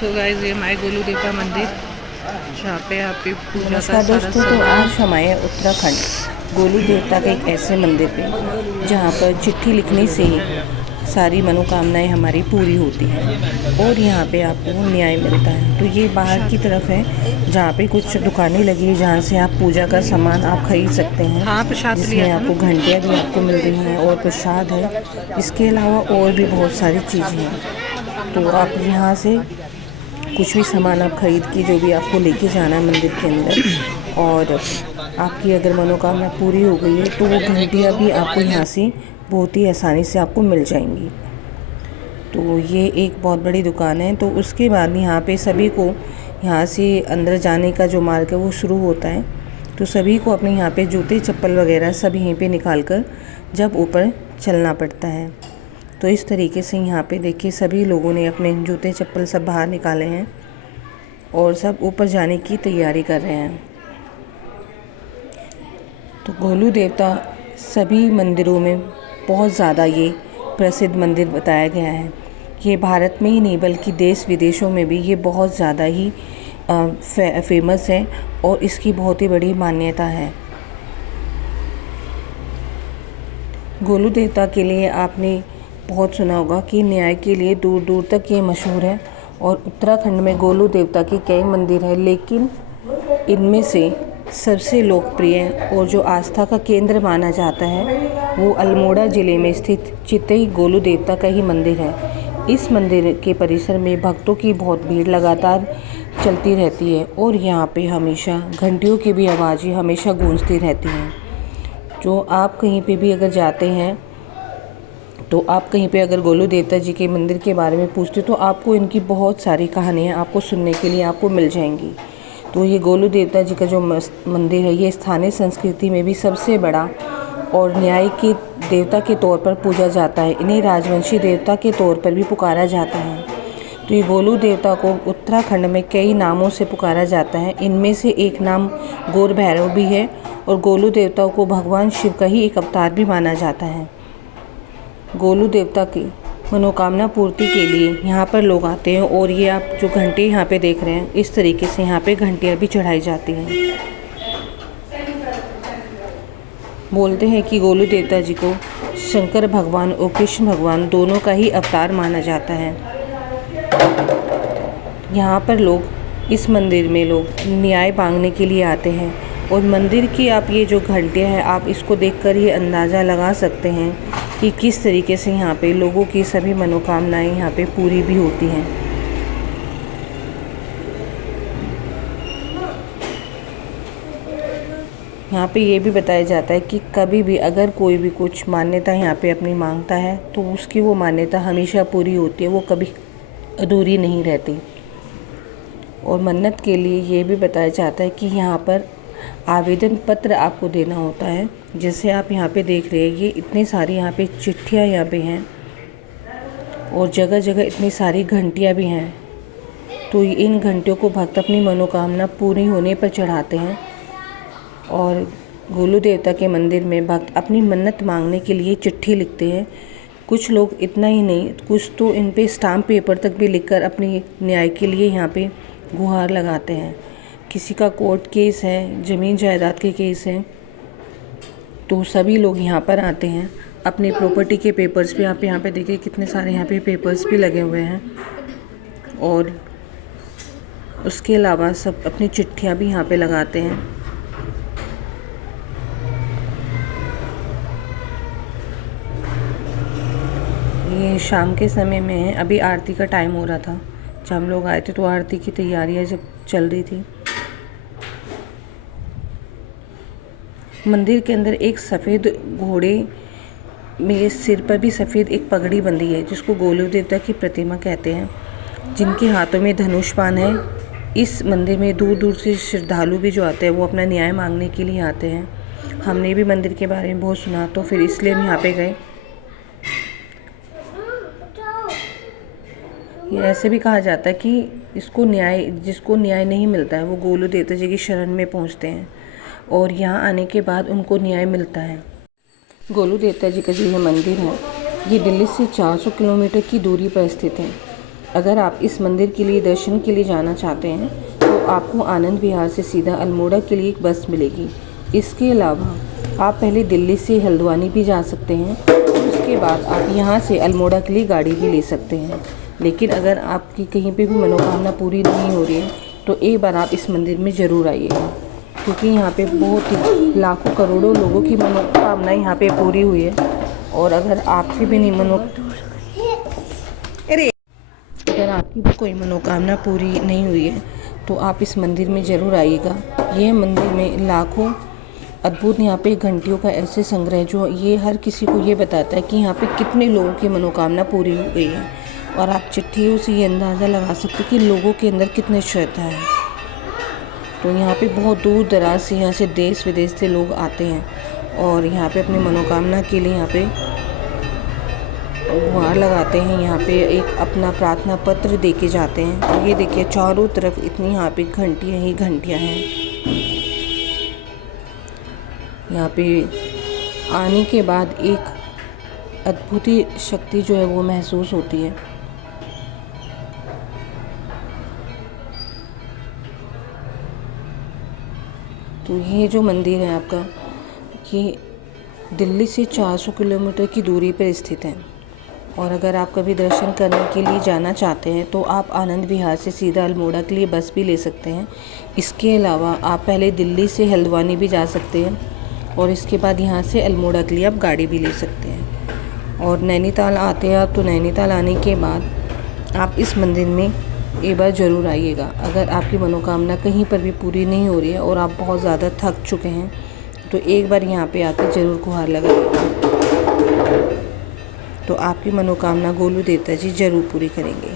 So guys ये my Golu देवता मंदिर जहाँ पे आपकी पूजा का नमस्कार सारा दोस्तों। तो आज हम आए हैं उत्तराखंड गोलू देवता के एक ऐसे मंदिर पे जहाँ पर चिट्ठी लिखने से सारी मनोकामनाएं हमारी पूरी होती हैं और यहाँ पे आपको न्याय मिलता है। तो ये बाहर की तरफ है जहाँ पे कुछ दुकानें लगी है जहाँ से आप पूजा का सामान आप खरीद सकते हैं, हाँ प्रसाद लिया जिसमें था आपको ना। घंटियाँ भी आपको मिल रही हैं और प्रसाद है। इसके अलावा और भी बहुत सारी चीज़ें हैं। तो आप यहाँ से कुछ भी सामान आप खरीद के जो भी आपको लेके जाना है मंदिर के अंदर, और आपकी अगर मनोकामना पूरी हो गई है तो वो घंटियाँ भी आपको यहाँ से बहुत ही आसानी से आपको मिल जाएंगी। तो ये एक बहुत बड़ी दुकान है। तो उसके बाद यहाँ पे सभी को यहाँ से अंदर जाने का जो मार्ग है वो शुरू होता है। तो सभी को अपने यहाँ पे जूते चप्पल वगैरह सब यहीं पे निकाल कर जब ऊपर चलना पड़ता है। तो इस तरीके से यहाँ पे देखिए सभी लोगों ने अपने जूते चप्पल सब बाहर निकाले हैं और सब ऊपर जाने की तैयारी कर रहे हैं। तो गोलू देवता सभी मंदिरों में बहुत ज़्यादा ये प्रसिद्ध मंदिर बताया गया है। ये भारत में ही नहीं बल्कि देश विदेशों में भी ये बहुत ज़्यादा ही फेमस है और इसकी बहुत ही बड़ी मान्यता है। गोलू देवता के लिए आपने बहुत सुना होगा कि न्याय के लिए दूर दूर तक ये मशहूर है और उत्तराखंड में गोलू देवता के कई मंदिर हैं, लेकिन इनमें से सबसे लोकप्रिय और जो आस्था का केंद्र माना जाता है वो अल्मोड़ा ज़िले में स्थित चितई गोलू देवता का ही मंदिर है। इस मंदिर के परिसर में भक्तों की बहुत भीड़ लगातार चलती रहती है और यहाँ पे हमेशा घंटियों की भी आवाज़ें हमेशा गूंजती रहती हैं। जो आप कहीं पे भी अगर जाते हैं तो आप कहीं पे अगर गोलू देवता जी के मंदिर के बारे में पूछते तो आपको इनकी बहुत सारी कहानियाँ आपको सुनने के लिए आपको मिल जाएंगी। तो ये गोलू देवता जी का जो मंदिर है ये स्थानीय संस्कृति में भी सबसे बड़ा और न्याय के देवता के तौर पर पूजा जाता है। इन्हें राजवंशी देवता के तौर पर भी पुकारा जाता है। तो ये गोलू देवता को उत्तराखंड में कई नामों से पुकारा जाता है। इनमें से एक नाम गौर भैरव भी है और गोलू देवता को भगवान शिव का ही एक अवतार भी माना जाता है। गोलू देवता की मनोकामना पूर्ति के लिए यहाँ पर लोग आते हैं और ये आप जो घंटे यहाँ पे देख रहे हैं इस तरीके से यहाँ पे घंटियाँ भी चढ़ाई जाती हैं। बोलते हैं कि गोलू देवता जी को शंकर भगवान और कृष्ण भगवान दोनों का ही अवतार माना जाता है। यहाँ पर लोग इस मंदिर में लोग न्याय मांगने के लिए आते हैं और मंदिर की आप ये जो घंटियाँ हैं आप इसको देखकर ये अंदाज़ा लगा सकते हैं कि किस तरीके से यहाँ पे लोगों की सभी मनोकामनाएं यहाँ पे पूरी भी होती हैं। यहाँ पे ये भी बताया जाता है कि कभी भी अगर कोई भी कुछ मान्यता यहाँ पे अपनी मांगता है तो उसकी वो मान्यता हमेशा पूरी होती है, वो कभी अधूरी नहीं रहती। और मन्नत के लिए ये भी बताया जाता है कि यहाँ पर आवेदन पत्र आपको देना होता है। जैसे आप यहाँ पे देख रहे हैं ये इतनी सारी यहाँ पे चिट्ठियाँ यहाँ पे हैं और जगह जगह इतनी सारी घंटियाँ भी हैं। तो इन घंटियों को भक्त अपनी मनोकामना पूरी होने पर चढ़ाते हैं और गोलू देवता के मंदिर में भक्त अपनी मन्नत मांगने के लिए चिट्ठी लिखते हैं। कुछ लोग इतना ही नहीं, कुछ तो इन पे स्टाम्प पेपर तक भी लिखकर अपनी न्याय के लिए यहाँ पे गुहार लगाते हैं। किसी का कोर्ट केस है, ज़मीन जायदाद के केस हैं, तो सभी लोग यहाँ पर आते हैं अपनी प्रॉपर्टी के पेपर्स भी। आप यहाँ पे देखिए कितने सारे यहाँ पे पेपर्स भी लगे हुए हैं और उसके अलावा सब अपनी चिट्ठियाँ भी यहाँ पे लगाते हैं। ये शाम के समय में है, अभी आरती का टाइम हो रहा था। जब हम लोग आए थे तो आरती की तैयारियाँ जब चल रही थी। मंदिर के अंदर एक सफ़ेद घोड़े में सिर पर भी सफ़ेद एक पगड़ी बंधी है जिसको गोलू देवता की प्रतिमा कहते हैं, जिनके हाथों में धनुष बाण है। इस मंदिर में दूर दूर से श्रद्धालु भी जो आते हैं वो अपना न्याय मांगने के लिए आते हैं। हमने भी मंदिर के बारे में बहुत सुना तो फिर इसलिए हम यहाँ पे गए। ये ऐसे भी कहा जाता है कि जिसको न्याय नहीं मिलता है वो गोलू देवता जी की शरण में पहुँचते हैं और यहाँ आने के बाद उनको न्याय मिलता है। गोलू देवता जी का जो ये मंदिर है ये दिल्ली से 400 किलोमीटर की दूरी पर स्थित है। अगर आप इस मंदिर के लिए दर्शन के लिए जाना चाहते हैं तो आपको आनंद विहार से सीधा अल्मोड़ा के लिए एक बस मिलेगी। इसके अलावा आप पहले दिल्ली से हल्द्वानी भी जा सकते हैं, उसके बाद आप यहाँ से अल्मोड़ा के लिए गाड़ी भी ले सकते हैं। लेकिन अगर आपकी कहीं पे भी मनोकामना पूरी नहीं हो रही है तो एक बार आप इस मंदिर में ज़रूर आइएगा, क्योंकि यहाँ पे बहुत ही लाखों करोड़ों लोगों की मनोकामना यहाँ पे पूरी हुई है। और अगर आपकी भी कोई मनोकामना पूरी नहीं हुई है तो आप इस मंदिर में ज़रूर आइएगा। ये मंदिर में लाखों अद्भुत यहाँ पे घंटियों का ऐसे संग्रह जो ये हर किसी को ये बताता है कि यहाँ पे कितने लोगों की मनोकामना पूरी हो गई है। और आप चिट्ठियों से ये अंदाज़ा लगा सकते कि लोगों के अंदर कितने श्रद्धा है। तो यहाँ पे बहुत दूर दराज से, यहाँ से देश विदेश से लोग आते हैं और यहाँ पे अपनी मनोकामना के लिए यहाँ पे गुहार लगाते हैं। यहाँ पे एक अपना प्रार्थना पत्र दे के जाते हैं। और ये देखिए चारों तरफ इतनी यहाँ पे घंटियाँ ही घंटियाँ हैं। यहाँ पे आने के बाद एक अद्भुत ही शक्ति जो है वो महसूस होती है। तो ये जो मंदिर है आपका, ये दिल्ली से 400 किलोमीटर की दूरी पर स्थित है। और अगर आप कभी दर्शन करने के लिए जाना चाहते हैं तो आप आनंद विहार से सीधा अल्मोड़ा के लिए बस भी ले सकते हैं। इसके अलावा आप पहले दिल्ली से हल्द्वानी भी जा सकते हैं और इसके बाद यहाँ से अल्मोड़ा के लिए आप गाड़ी भी ले सकते हैं। और नैनीताल आते हैं आप तो नैनीताल आने के बाद आप इस मंदिर में एक बार ज़रूर आइएगा। अगर आपकी मनोकामना कहीं पर भी पूरी नहीं हो रही है और आप बहुत ज़्यादा थक चुके हैं तो एक बार यहाँ पे आकर ज़रूर गुहार लगाइएगा, तो आपकी मनोकामना गोलू देवता जी ज़रूर पूरी करेंगे।